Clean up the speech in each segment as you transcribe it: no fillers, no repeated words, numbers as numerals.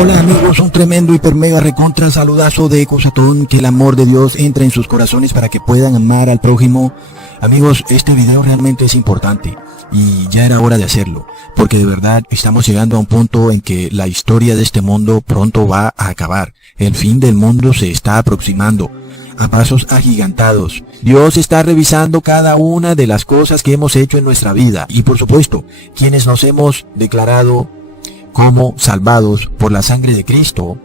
Hola amigos, un tremendo hiper mega recontra saludazo de Ecosatón, que el amor de Dios entre en sus corazones para que puedan amar al prójimo. Amigos, este video realmente es importante y ya era hora de hacerlo, porque de verdad estamos llegando a un punto en que la historia de este mundo pronto va a acabar. El fin del mundo se está aproximando a pasos agigantados. Dios está revisando cada una de las cosas que hemos hecho en nuestra vida y por supuesto, quienes nos hemos declarado como salvados por la sangre de Cristo,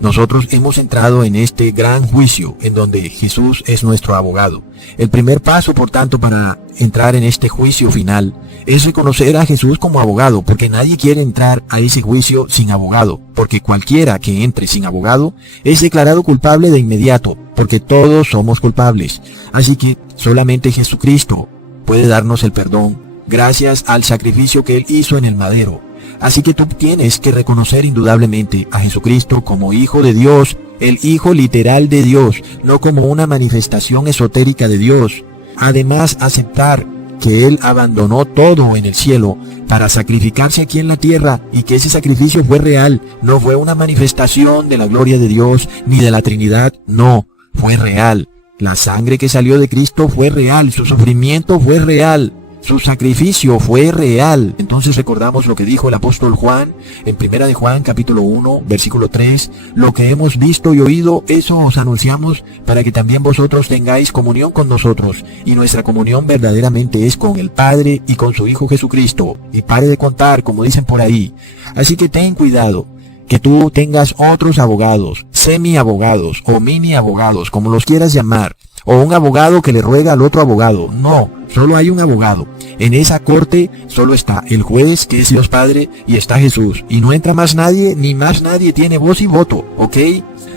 nosotros hemos entrado en este gran juicio en donde Jesús es nuestro abogado. El primer paso, por tanto, para entrar en este juicio final es reconocer a Jesús como abogado, porque nadie quiere entrar a ese juicio sin abogado, porque cualquiera que entre sin abogado es declarado culpable de inmediato, porque todos somos culpables. Así que solamente Jesucristo puede darnos el perdón gracias al sacrificio que Él hizo en el madero. Así que tú tienes que reconocer indudablemente a Jesucristo como Hijo de Dios, el Hijo literal de Dios, no como una manifestación esotérica de Dios. Además, aceptar que Él abandonó todo en el cielo para sacrificarse aquí en la tierra y que ese sacrificio fue real, no fue una manifestación de la gloria de Dios ni de la Trinidad, no, fue real. La sangre que salió de Cristo fue real, su sufrimiento fue real. Su sacrificio fue real. Entonces recordamos lo que dijo el apóstol Juan en 1 de Juan capítulo 1 versículo 3. Lo que hemos visto y oído, eso os anunciamos para que también vosotros tengáis comunión con nosotros. Y nuestra comunión verdaderamente es con el Padre y con su Hijo Jesucristo. Y pare de contar, como dicen por ahí. Así que ten cuidado que tú tengas otros abogados, semi-abogados o mini-abogados, como los quieras llamar. O un abogado que le ruega al otro abogado. No, solo hay un abogado. En esa corte solo está el juez, que es Dios Padre, y está Jesús. Y no entra más nadie, ni más nadie tiene voz y voto, ¿ok?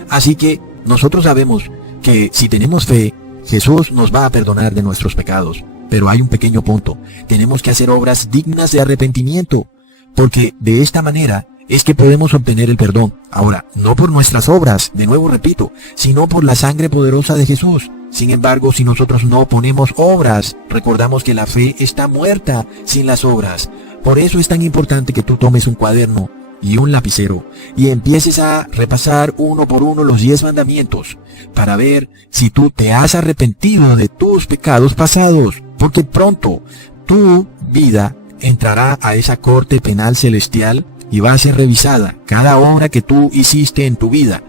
Así que nosotros sabemos que si tenemos fe, Jesús nos va a perdonar de nuestros pecados. Pero hay un pequeño punto. Tenemos que hacer obras dignas de arrepentimiento, porque de esta manera es que podemos obtener el perdón. Ahora, no por nuestras obras, de nuevo repito, sino por la sangre poderosa de Jesús. Sin embargo, si nosotros no ponemos obras, recordamos que la fe está muerta sin las obras. Por eso es tan importante que tú tomes un cuaderno y un lapicero y empieces a repasar uno por uno los 10 mandamientos para ver si tú te has arrepentido de tus pecados pasados. Porque pronto tu vida entrará a esa corte penal celestial y va a ser revisada cada obra que tú hiciste en tu vida.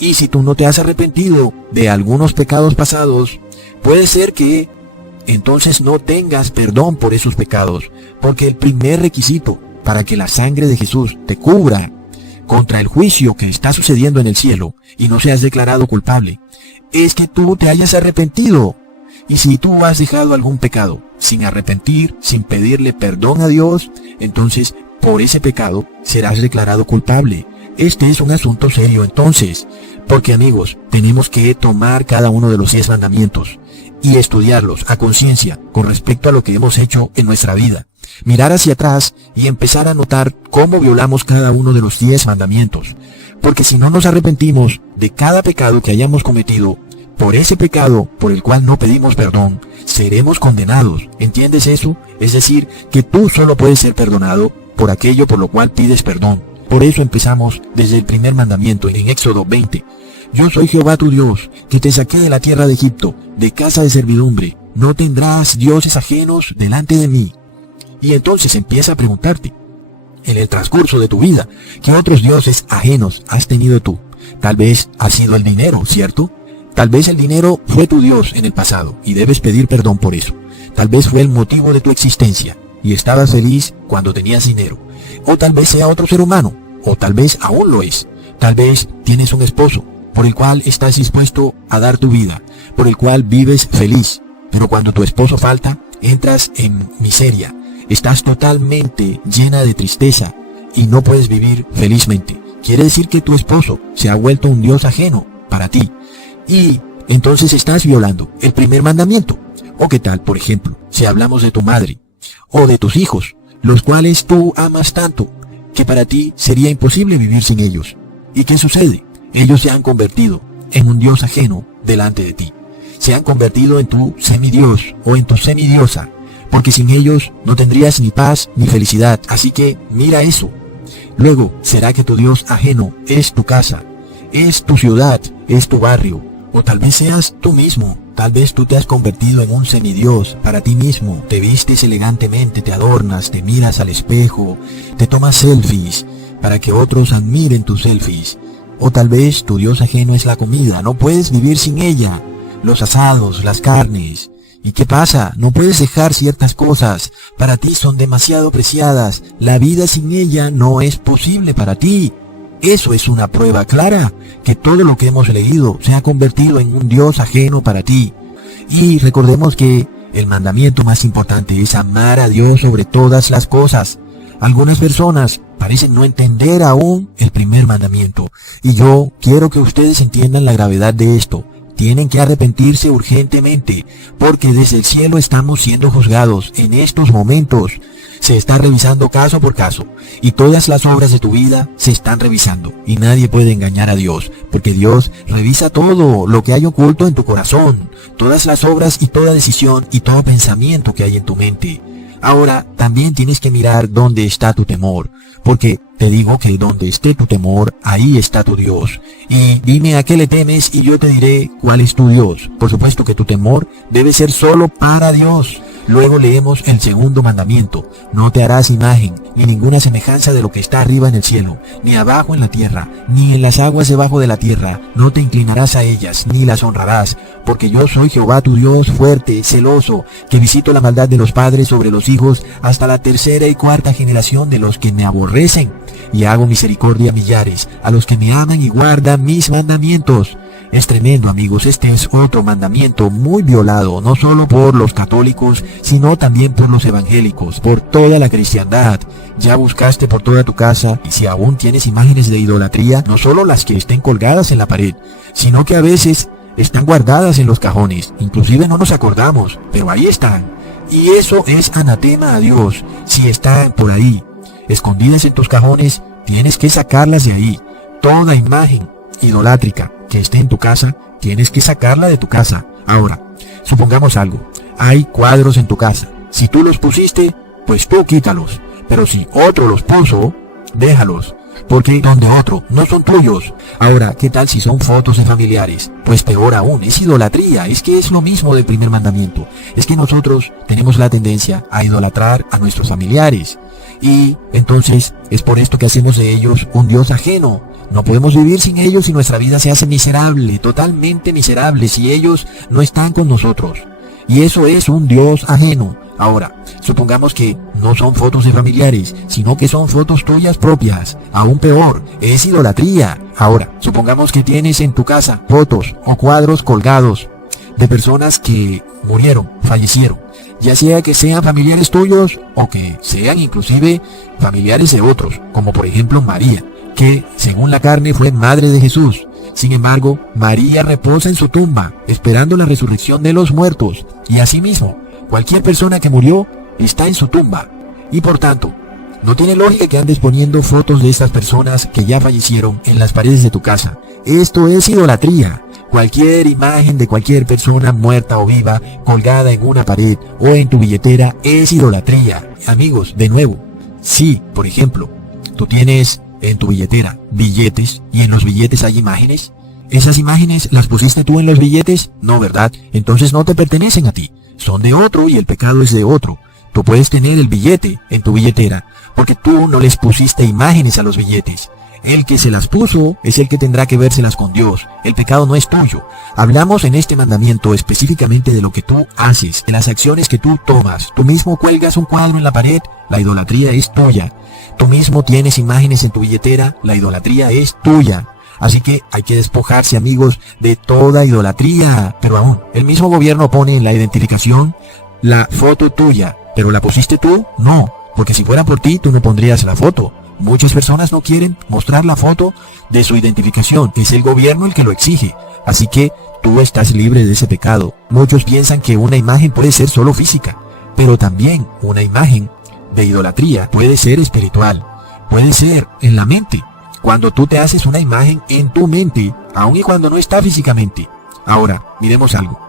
Y si tú no te has arrepentido de algunos pecados pasados, puede ser que entonces no tengas perdón por esos pecados, porque el primer requisito para que la sangre de Jesús te cubra contra el juicio que está sucediendo en el cielo y no seas declarado culpable, es que tú te hayas arrepentido. Y si tú has dejado algún pecado sin arrepentir, sin pedirle perdón a Dios, entonces por ese pecado serás declarado culpable. Este es un asunto serio entonces, porque amigos, tenemos que tomar cada uno de los 10 mandamientos y estudiarlos a conciencia con respecto a lo que hemos hecho en nuestra vida. Mirar hacia atrás y empezar a notar cómo violamos cada uno de los 10 mandamientos. Porque si no nos arrepentimos de cada pecado que hayamos cometido, por ese pecado por el cual no pedimos perdón, seremos condenados. ¿Entiendes eso? Es decir, que tú solo puedes ser perdonado por aquello por lo cual pides perdón. Por eso empezamos desde el primer mandamiento en Éxodo 20. Yo soy Jehová tu Dios, que te saqué de la tierra de Egipto, de casa de servidumbre. No tendrás dioses ajenos delante de mí. Y entonces empieza a preguntarte, en el transcurso de tu vida, ¿qué otros dioses ajenos has tenido tú? Tal vez ha sido el dinero, ¿cierto? Tal vez el dinero fue tu Dios en el pasado y debes pedir perdón por eso. Tal vez fue el motivo de tu existencia y estabas feliz cuando tenías dinero. O tal vez sea otro ser humano, o tal vez aún lo es. Tal vez tienes un esposo por el cual estás dispuesto a dar tu vida, por el cual vives feliz. Pero cuando tu esposo falta, entras en miseria. Estás totalmente llena de tristeza y no puedes vivir felizmente. Quiere decir que tu esposo se ha vuelto un Dios ajeno para ti. Y entonces estás violando el primer mandamiento. ¿O qué tal, por ejemplo, si hablamos de tu madre o de tus hijos, los cuales tú amas tanto, que para ti sería imposible vivir sin ellos? ¿Y qué sucede? Ellos se han convertido en un Dios ajeno delante de ti. Se han convertido en tu semidios o en tu semidiosa, porque sin ellos no tendrías ni paz ni felicidad. Así que mira eso. Luego, ¿será que tu Dios ajeno es tu casa, es tu ciudad, es tu barrio? O tal vez seas tú mismo. Tal vez tú te has convertido en un semidios para ti mismo. Te vistes elegantemente, te adornas, te miras al espejo, te tomas selfies para que otros admiren tus selfies. O tal vez tu Dios ajeno es la comida, no puedes vivir sin ella. Los asados, las carnes. ¿Y qué pasa? No puedes dejar ciertas cosas. Para ti son demasiado preciadas. La vida sin ella no es posible para ti. Eso es una prueba clara que todo lo que hemos leído se ha convertido en un Dios ajeno para ti. Y recordemos que el mandamiento más importante es amar a Dios sobre todas las cosas. Algunas personas parecen no entender aún el primer mandamiento. Y yo quiero que ustedes entiendan la gravedad de esto. Tienen que arrepentirse urgentemente, porque desde el cielo estamos siendo juzgados en estos momentos. Se está revisando caso por caso, y todas las obras de tu vida se están revisando, y nadie puede engañar a Dios, porque Dios revisa todo lo que hay oculto en tu corazón, todas las obras y toda decisión y todo pensamiento que hay en tu mente. Ahora, también tienes que mirar dónde está tu temor, porque te digo que donde esté tu temor, ahí está tu Dios. Y dime a qué le temes y yo te diré cuál es tu Dios. Por supuesto que tu temor debe ser solo para Dios. Luego leemos el segundo mandamiento: no te harás imagen, ni ninguna semejanza de lo que está arriba en el cielo, ni abajo en la tierra, ni en las aguas debajo de la tierra. No te inclinarás a ellas, ni las honrarás, porque yo soy Jehová tu Dios fuerte, celoso, que visito la maldad de los padres sobre los hijos hasta la tercera y cuarta generación de los que me aborrecen, y hago misericordia a millares, a los que me aman y guardan mis mandamientos. Es tremendo, amigos. Este es otro mandamiento muy violado, no solo por los católicos, sino también por los evangélicos, por toda la cristiandad. Ya buscaste por toda tu casa, y si aún tienes imágenes de idolatría, no solo las que estén colgadas en la pared, sino que a veces están guardadas en los cajones, inclusive no nos acordamos, pero ahí están. Y eso es anatema a Dios. Si están por ahí, escondidas en tus cajones, tienes que sacarlas de ahí. Toda imagen idolátrica que esté en tu casa, tienes que sacarla de tu casa. Ahora, supongamos algo. Hay cuadros en tu casa. Si tú los pusiste, pues tú quítalos. Pero si otro los puso, déjalos, porque donde otro no son tuyos. Ahora, ¿qué tal si son fotos de familiares? Pues peor aún, es idolatría. Es que es lo mismo del primer mandamiento. Es que nosotros tenemos la tendencia a idolatrar a nuestros familiares. Y entonces es por esto que hacemos de ellos un Dios ajeno. No podemos vivir sin ellos y nuestra vida se hace miserable, totalmente miserable, si ellos no están con nosotros. Y eso es un Dios ajeno. Ahora, supongamos que no son fotos de familiares, sino que son fotos tuyas propias. Aún peor, es idolatría. Ahora, supongamos que tienes en tu casa fotos o cuadros colgados de personas que murieron, fallecieron. Ya sea que sean familiares tuyos o que sean inclusive familiares de otros, como por ejemplo María, que según la carne fue madre de Jesús. Sin embargo, María reposa en su tumba, esperando la resurrección de los muertos. Y asimismo, cualquier persona que murió está en su tumba. Y por tanto, no tiene lógica que andes poniendo fotos de estas personas que ya fallecieron en las paredes de tu casa. Esto es idolatría. Cualquier imagen de cualquier persona muerta o viva colgada en una pared o en tu billetera es idolatría. Amigos, de nuevo, si, por ejemplo, tú tienes en tu billetera billetes y en los billetes hay imágenes, ¿esas imágenes las pusiste tú en los billetes? No, ¿verdad? Entonces no te pertenecen a ti, son de otro y el pecado es de otro. Tú puedes tener el billete en tu billetera porque tú no les pusiste imágenes a los billetes. El que se las puso es el que tendrá que vérselas con Dios. El pecado no es tuyo. Hablamos en este mandamiento específicamente de lo que tú haces, de las acciones que tú tomas. Tú mismo cuelgas un cuadro en la pared, la idolatría es tuya. Tú mismo tienes imágenes en tu billetera, la idolatría es tuya. Así que hay que despojarse, amigos, de toda idolatría. Pero aún, el mismo gobierno pone en la identificación la foto tuya. ¿Pero la pusiste tú? No, porque si fuera por ti, tú no pondrías la foto. Muchas personas no quieren mostrar la foto de su identificación. Es el gobierno el que lo exige. Así que tú estás libre de ese pecado. Muchos piensan que una imagen puede ser solo física, pero también una imagen de idolatría puede ser espiritual. Puede ser en la mente. Cuando tú te haces una imagen en tu mente, aun y cuando no está físicamente. Ahora, miremos algo.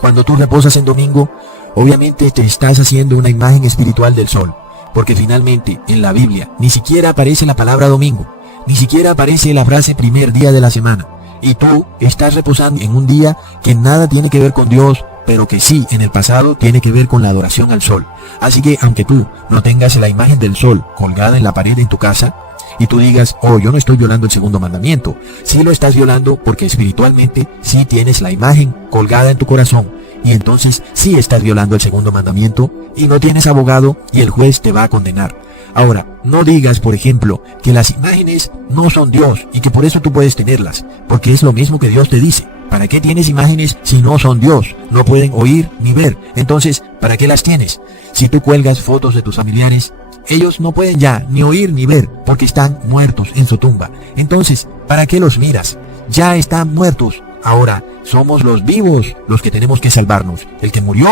Cuando tú reposas en domingo, obviamente te estás haciendo una imagen espiritual del sol. porque finalmente en la Biblia ni siquiera aparece la palabra domingo, ni siquiera aparece la frase primer día de la semana, y tú estás reposando en un día que nada tiene que ver con Dios, pero que sí, en el pasado tiene que ver con la adoración al sol. Así que aunque tú no tengas la imagen del sol colgada en la pared en tu casa, y tú digas, oh, yo no estoy violando el segundo mandamiento, sí lo estás violando porque espiritualmente sí tienes la imagen colgada en tu corazón, y entonces sí estás violando el segundo mandamiento, y no tienes abogado, y el juez te va a condenar. Ahora, no digas, por ejemplo, que las imágenes no son Dios, y que por eso tú puedes tenerlas, porque es lo mismo que Dios te dice. ¿Para qué tienes imágenes si no son Dios? No pueden oír ni ver. Entonces, ¿para qué las tienes? Si tú cuelgas fotos de tus familiares, ellos no pueden ya ni oír ni ver, porque están muertos en su tumba. Entonces, ¿para qué los miras? Ya están muertos. Ahora, somos los vivos los que tenemos que salvarnos. El que murió,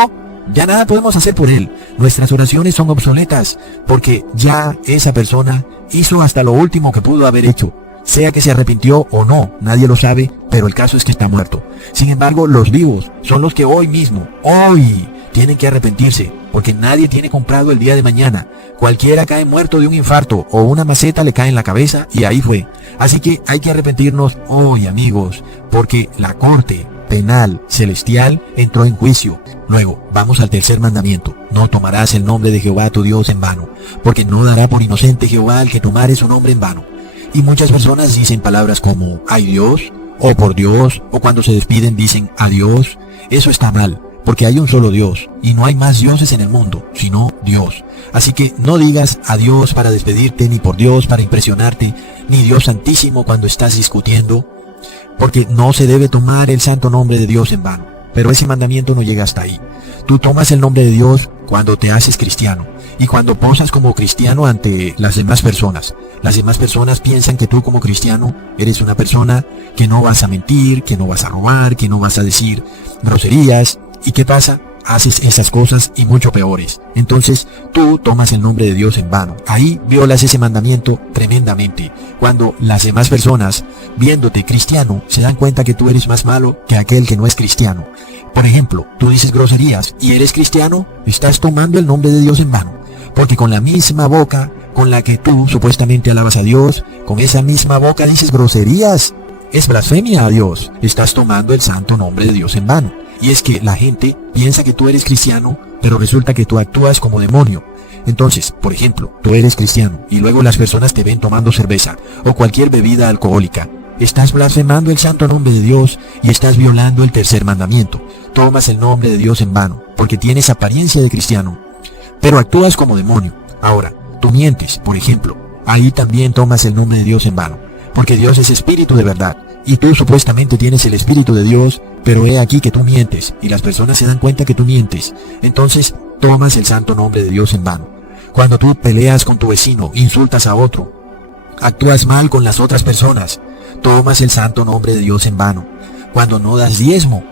ya nada podemos hacer por él. Nuestras oraciones son obsoletas, porque ya esa persona hizo hasta lo último que pudo haber hecho. Sea que se arrepintió o no, nadie lo sabe, pero el caso es que está muerto. Sin embargo, los vivos son los que hoy mismo, hoy, tienen que arrepentirse, porque nadie tiene comprado el día de mañana. Cualquiera cae muerto de un infarto o una maceta le cae en la cabeza y ahí fue. Así que hay que arrepentirnos hoy, amigos, porque la corte penal celestial entró en juicio. Luego, vamos al tercer mandamiento. No tomarás el nombre de Jehová tu Dios en vano, porque no dará por inocente Jehová al que tomare su nombre en vano. Y muchas personas dicen palabras como ay Dios, o por Dios, o cuando se despiden dicen adiós. Eso está mal, porque hay un solo Dios, y no hay más dioses en el mundo, sino Dios. Así que no digas adiós para despedirte, ni por Dios para impresionarte, ni Dios santísimo cuando estás discutiendo, porque no se debe tomar el santo nombre de Dios en vano. Pero ese mandamiento no llega hasta ahí. Tú tomas el nombre de Dios cuando te haces cristiano, y cuando posas como cristiano ante las demás personas. Las demás personas piensan que tú como cristiano eres una persona que no vas a mentir, que no vas a robar, que no vas a decir groserías. ¿Y qué pasa? Haces esas cosas y mucho peores. Entonces tú tomas el nombre de Dios en vano. Ahí violas ese mandamiento tremendamente. Cuando las demás personas, viéndote cristiano, se dan cuenta que tú eres más malo que aquel que no es cristiano. Por ejemplo, tú dices groserías y eres cristiano, estás tomando el nombre de Dios en vano. Porque con la misma boca con la que tú supuestamente alabas a Dios, con esa misma boca dices groserías. Es blasfemia a Dios. Estás tomando el santo nombre de Dios en vano. Y es que la gente piensa que tú eres cristiano, pero resulta que tú actúas como demonio. Entonces, por ejemplo, tú eres cristiano y luego las personas te ven tomando cerveza o cualquier bebida alcohólica. Estás blasfemando el santo nombre de Dios y estás violando el tercer mandamiento. Tomas el nombre de Dios en vano, porque tienes apariencia de cristiano, pero actúas como demonio. Ahora, tú mientes, por ejemplo. Ahí también tomas el nombre de Dios en vano, porque Dios es espíritu de verdad, y tú supuestamente tienes el espíritu de Dios, pero he aquí que tú mientes, y las personas se dan cuenta que tú mientes. Entonces, tomas el santo nombre de Dios en vano. Cuando tú peleas con tu vecino, insultas a otro, actúas mal con las otras personas, tomas el santo nombre de Dios en vano. Cuando no das diezmo,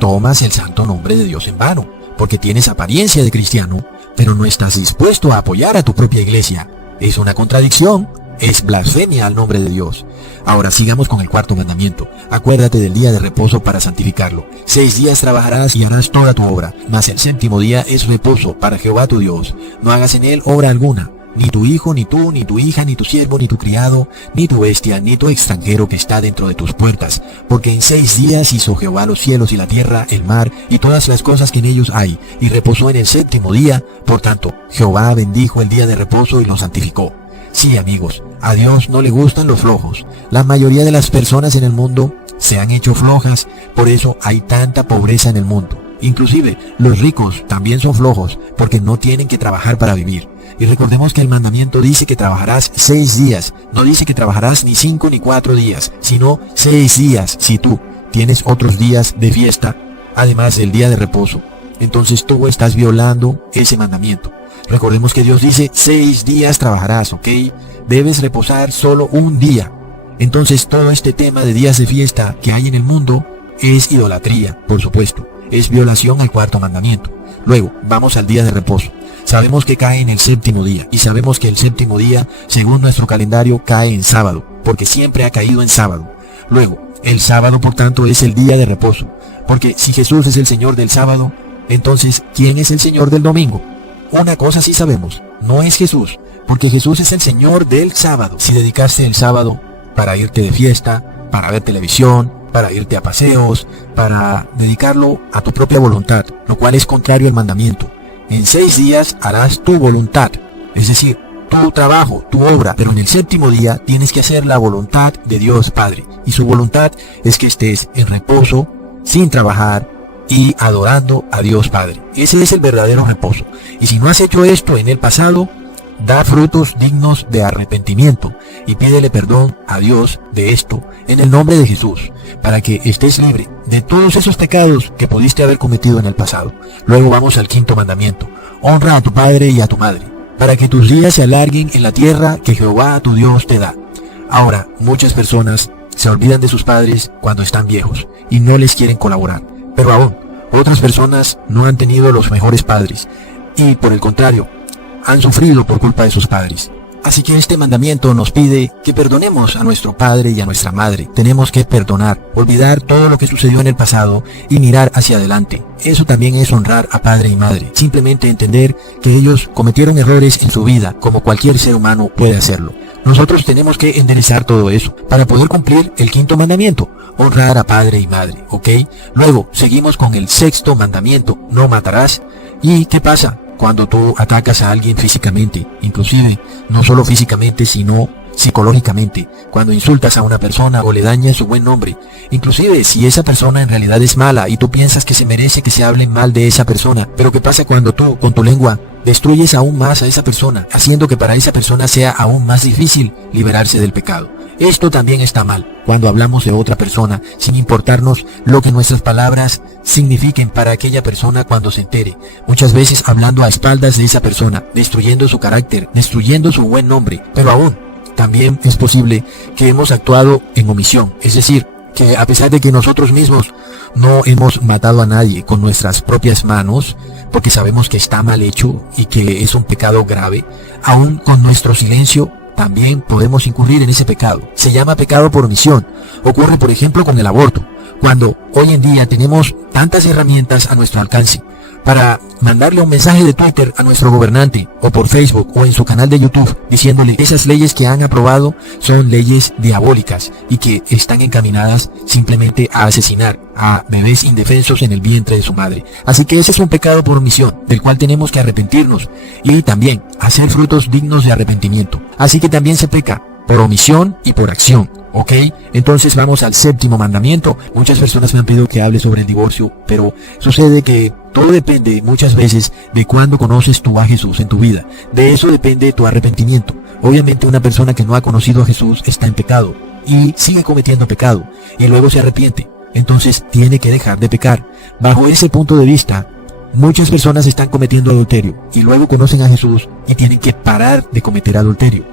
tomas el santo nombre de Dios en vano, porque tienes apariencia de cristiano, pero no estás dispuesto a apoyar a tu propia iglesia. Es una contradicción, es blasfemia al nombre de Dios. Ahora sigamos con el cuarto mandamiento. Acuérdate del día de reposo para santificarlo. 6 días trabajarás y harás toda tu obra, mas el séptimo día es reposo para Jehová tu Dios. No hagas en él obra alguna, ni tu hijo, ni tú, ni tu hija, ni tu siervo, ni tu criado, ni tu bestia, ni tu extranjero que está dentro de tus puertas. Porque en 6 días hizo Jehová los cielos y la tierra, el mar, y todas las cosas que en ellos hay, y reposó en el séptimo día. Por tanto, Jehová bendijo el día de reposo y lo santificó. Sí, amigos, a Dios no le gustan los flojos. La mayoría de las personas en el mundo se han hecho flojas, por eso hay tanta pobreza en el mundo. Inclusive, los ricos también son flojos, porque no tienen que trabajar para vivir. Y recordemos que el mandamiento dice que trabajarás 6 días. No dice que trabajarás ni 5 ni 4 días, sino 6 días si tú tienes otros días de fiesta, además del día de reposo. Entonces tú estás violando ese mandamiento. Recordemos que Dios dice 6 días trabajarás, ¿ok? Debes reposar solo un día. Entonces todo este tema de días de fiesta que hay en el mundo es idolatría, por supuesto. Es violación al cuarto mandamiento. Luego, vamos al día de reposo. Sabemos que cae en el séptimo día, y sabemos que el séptimo día, según nuestro calendario, cae en sábado, porque siempre ha caído en sábado. Luego, el sábado, por tanto, es el día de reposo, porque si Jesús es el Señor del sábado, entonces, ¿quién es el Señor del domingo? Una cosa sí sabemos, no es Jesús, porque Jesús es el Señor del sábado. Si dedicaste el sábado para irte de fiesta, para ver televisión, para irte a paseos, para dedicarlo a tu propia voluntad, lo cual es contrario al mandamiento. En 6 días harás tu voluntad, es decir, tu trabajo, tu obra, pero en el séptimo día tienes que hacer la voluntad de Dios Padre. Y su voluntad es que estés en reposo, sin trabajar y adorando a Dios Padre. Ese es el verdadero reposo. Y si no has hecho esto en el pasado, da frutos dignos de arrepentimiento y pídele perdón a Dios de esto en el nombre de Jesús, para que estés libre de todos esos pecados que pudiste haber cometido en el pasado. Luego vamos al 5º mandamiento. Honra a tu padre y a tu madre, para que tus días se alarguen en la tierra que Jehová tu Dios te da. Ahora, muchas personas se olvidan de sus padres cuando están viejos y no les quieren colaborar. Pero aún, otras personas no han tenido los mejores padres y, por el contrario, han sufrido por culpa de sus padres. Así que este mandamiento nos pide que perdonemos a nuestro padre y a nuestra madre. Tenemos que perdonar, olvidar todo lo que sucedió en el pasado y mirar hacia adelante. Eso también es honrar a padre y madre. Simplemente entender que ellos cometieron errores en su vida, como cualquier ser humano puede hacerlo. Nosotros tenemos que enderezar todo eso para poder cumplir el 5º mandamiento, honrar a padre y madre, ¿ok? Luego, seguimos con el 6º mandamiento, no matarás. ¿Y qué pasa cuando tú atacas a alguien físicamente? Inclusive, no solo físicamente, sino psicológicamente. Cuando insultas a una persona o le dañas su buen nombre. Inclusive, si esa persona en realidad es mala y tú piensas que se merece que se hable mal de esa persona. Pero ¿qué pasa cuando tú, con tu lengua, destruyes aún más a esa persona, haciendo que para esa persona sea aún más difícil liberarse del pecado? Esto también está mal, cuando hablamos de otra persona, sin importarnos lo que nuestras palabras signifiquen para aquella persona cuando se entere. Muchas veces hablando a espaldas de esa persona, destruyendo su carácter, destruyendo su buen nombre. Pero aún, también es posible que hemos actuado en omisión, es decir, que a pesar de que nosotros mismos no hemos matado a nadie con nuestras propias manos, porque sabemos que está mal hecho y que es un pecado grave, aún con nuestro silencio, también podemos incurrir en ese pecado. Se llama pecado por omisión. Ocurre, por ejemplo, con el aborto, cuando hoy en día tenemos tantas herramientas a nuestro alcance para mandarle un mensaje de Twitter a nuestro gobernante, o por Facebook, o en su canal de YouTube, diciéndole que esas leyes que han aprobado son leyes diabólicas y que están encaminadas simplemente a asesinar a bebés indefensos en el vientre de su madre. Así que ese es un pecado por omisión, del cual tenemos que arrepentirnos y también hacer frutos dignos de arrepentimiento. Así que también se peca por omisión y por acción. ¿Ok? Entonces vamos al 7º mandamiento. Muchas personas me han pedido que hable sobre el divorcio, pero sucede que todo depende muchas veces de cuándo conoces tú a Jesús en tu vida. De eso depende tu arrepentimiento. Obviamente una persona que no ha conocido a Jesús está en pecado y sigue cometiendo pecado y luego se arrepiente. Entonces tiene que dejar de pecar. Bajo ese punto de vista, muchas personas están cometiendo adulterio y luego conocen a Jesús y tienen que parar de cometer adulterio.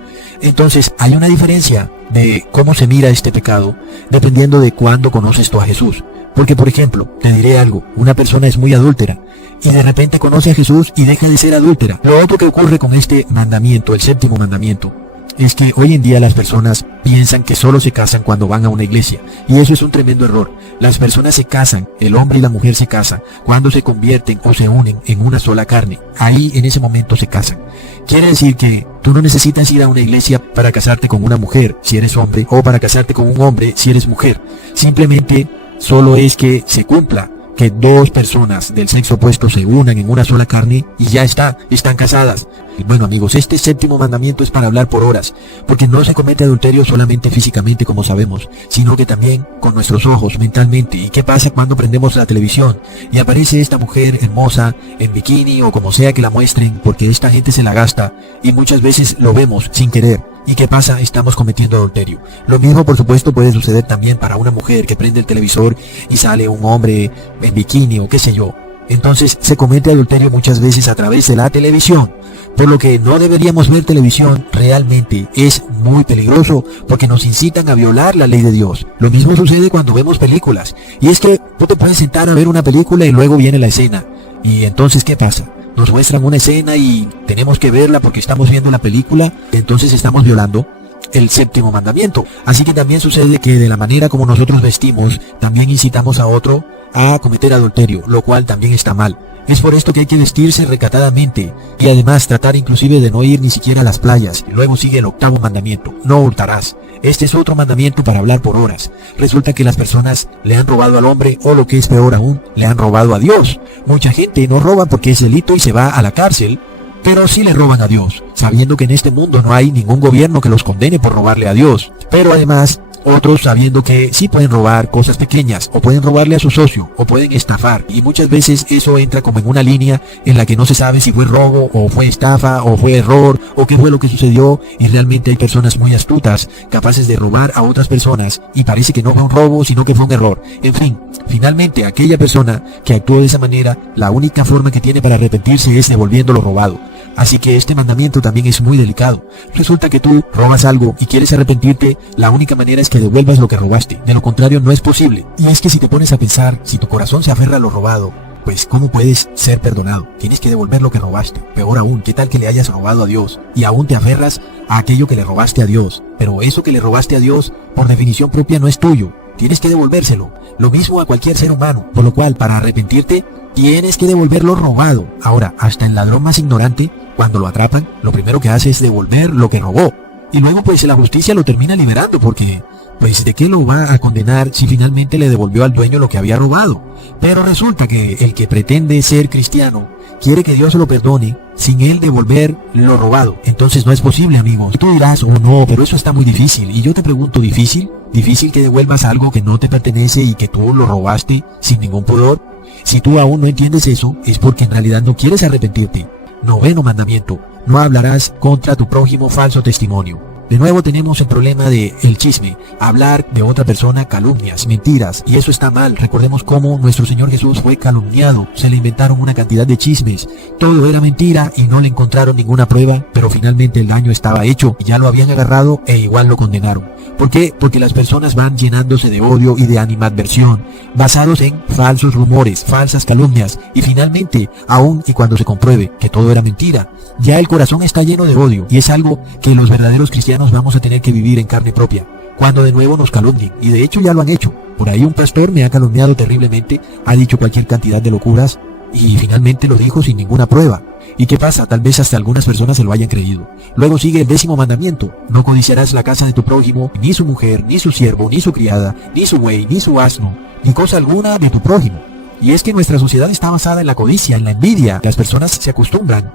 Entonces hay una diferencia de cómo se mira este pecado dependiendo de cuándo conoces tú a Jesús. Porque, por ejemplo, te diré algo, una persona es muy adúltera y de repente conoce a Jesús y deja de ser adúltera. Lo otro que ocurre con este mandamiento, el 7º mandamiento, es que hoy en día las personas piensan que solo se casan cuando van a una iglesia, y eso es un tremendo error. Las personas se casan, el hombre y la mujer se casan, cuando se convierten o se unen en una sola carne. Ahí en ese momento se casan. Quiere decir que tú no necesitas ir a una iglesia para casarte con una mujer si eres hombre, o para casarte con un hombre si eres mujer. Simplemente solo es que se cumpla que dos personas del sexo opuesto se unan en una sola carne y ya están casadas. Y bueno, amigos, este 7º mandamiento es para hablar por horas, porque no se comete adulterio solamente físicamente, como sabemos, sino que también con nuestros ojos, mentalmente. ¿Y qué pasa cuando prendemos la televisión y aparece esta mujer hermosa en bikini o como sea que la muestren, porque esta gente se la gasta y muchas veces lo vemos sin querer? ¿Y qué pasa? Estamos cometiendo adulterio. Lo mismo, por supuesto, puede suceder también para una mujer que prende el televisor y sale un hombre en bikini o qué sé yo. Entonces se comete adulterio muchas veces a través de la televisión. Por lo que no deberíamos ver televisión. Realmente es muy peligroso porque nos incitan a violar la ley de Dios. Lo mismo sucede cuando vemos películas. Y es que tú te puedes sentar a ver una película y luego viene la escena. Y entonces, ¿qué pasa? Nos muestran una escena y tenemos que verla porque estamos viendo la película, entonces estamos violando el 7º mandamiento. Así que también sucede que de la manera como nosotros vestimos, también incitamos a otro a cometer adulterio, lo cual también está mal. Es por esto que hay que vestirse recatadamente y además tratar inclusive de no ir ni siquiera a las playas. Luego sigue el 8º mandamiento, no hurtarás. Este es otro mandamiento para hablar por horas. Resulta que las personas le han robado al hombre, o lo que es peor aún, le han robado a Dios. Mucha gente no roba porque es delito y se va a la cárcel, pero sí le roban a Dios, sabiendo que en este mundo no hay ningún gobierno que los condene por robarle a Dios. Pero además, otros sabiendo que sí pueden robar cosas pequeñas, o pueden robarle a su socio, o pueden estafar, y muchas veces eso entra como en una línea en la que no se sabe si fue robo, o fue estafa, o fue error, o qué fue lo que sucedió, y realmente hay personas muy astutas, capaces de robar a otras personas, y parece que no fue un robo, sino que fue un error. En fin, finalmente aquella persona que actuó de esa manera, la única forma que tiene para arrepentirse es devolviendo lo robado. Así que este mandamiento también es muy delicado. Resulta que tú robas algo y quieres arrepentirte, la única manera es que devuelvas lo que robaste. De lo contrario no es posible. Y es que si te pones a pensar, si tu corazón se aferra a lo robado, pues ¿cómo puedes ser perdonado? Tienes que devolver lo que robaste. Peor aún, ¿qué tal que le hayas robado a Dios? Y aún te aferras a aquello que le robaste a Dios. Pero eso que le robaste a Dios, por definición propia, no es tuyo. Tienes que devolvérselo. Lo mismo a cualquier ser humano. Por lo cual, para arrepentirte, tienes que devolver lo robado. Ahora, hasta el ladrón más ignorante, cuando lo atrapan, lo primero que hace es devolver lo que robó. Y luego pues la justicia lo termina liberando porque, pues ¿de qué lo va a condenar si finalmente le devolvió al dueño lo que había robado? Pero resulta que el que pretende ser cristiano quiere que Dios lo perdone sin él devolver lo robado. Entonces no es posible, amigos. Tú dirás, oh no, pero eso está muy difícil. Y yo te pregunto, ¿difícil? ¿Difícil que devuelvas algo que no te pertenece y que tú lo robaste sin ningún pudor? Si tú aún no entiendes eso, es porque en realidad no quieres arrepentirte. 9º mandamiento, no hablarás contra tu prójimo falso testimonio. De nuevo tenemos el problema de el chisme, hablar de otra persona, calumnias, mentiras, y eso está mal. Recordemos cómo nuestro Señor Jesús fue calumniado, se le inventaron una cantidad de chismes, todo era mentira y no le encontraron ninguna prueba, pero finalmente el daño estaba hecho y ya lo habían agarrado e igual lo condenaron. ¿Por qué? Porque las personas van llenándose de odio y de animadversión, basados en falsos rumores, falsas calumnias, y finalmente, aun y cuando se compruebe que todo era mentira, ya el corazón está lleno de odio, y es algo que los verdaderos cristianos vamos a tener que vivir en carne propia, cuando de nuevo nos calumnien, y de hecho ya lo han hecho. Por ahí un pastor me ha calumniado terriblemente, ha dicho cualquier cantidad de locuras, y finalmente lo dijo sin ninguna prueba. ¿Y qué pasa? Tal vez hasta algunas personas se lo hayan creído. Luego sigue el 10º mandamiento. No codiciarás la casa de tu prójimo, ni su mujer, ni su siervo, ni su criada, ni su buey, ni su asno, ni cosa alguna de tu prójimo. Y es que nuestra sociedad está basada en la codicia, en la envidia. Las personas se acostumbran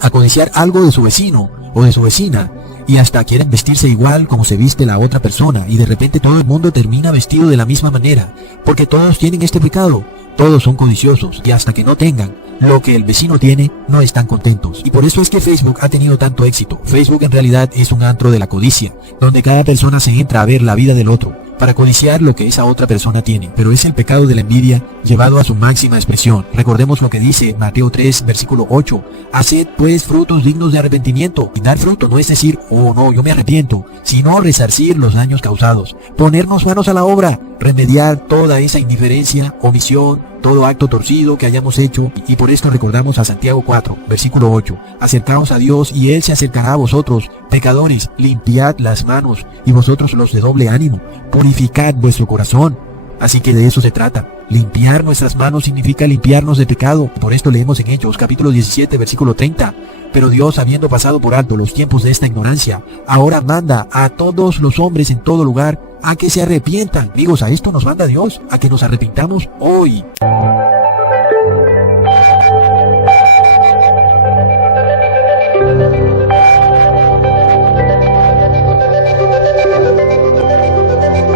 a codiciar algo de su vecino o de su vecina, y hasta quieren vestirse igual como se viste la otra persona, y de repente todo el mundo termina vestido de la misma manera, porque todos tienen este pecado. Todos son codiciosos, y hasta que no tengan lo que el vecino tiene, no están contentos. Y por eso es que Facebook ha tenido tanto éxito. Facebook en realidad es un antro de la codicia, donde cada persona se entra a ver la vida del otro, para codiciar lo que esa otra persona tiene. Pero es el pecado de la envidia llevado a su máxima expresión. Recordemos lo que dice Mateo 3, versículo 8. Haced pues frutos dignos de arrepentimiento. Y dar fruto no es decir, oh no, yo me arrepiento, sino resarcir los daños causados. Ponernos manos a la obra, remediar toda esa indiferencia, omisión, todo acto torcido que hayamos hecho. Y por esto recordamos a Santiago 4, versículo 8. Acercaos a Dios y Él se acercará a vosotros. Pecadores, limpiad las manos, y vosotros los de doble ánimo, purificad vuestro corazón. Así que de eso se trata. Limpiar nuestras manos significa limpiarnos de pecado. Por esto leemos en Hechos capítulo 17, versículo 30. Pero Dios, habiendo pasado por alto los tiempos de esta ignorancia, ahora manda a todos los hombres en todo lugar a que se arrepientan. Amigos, a esto nos manda Dios, a que nos arrepintamos hoy.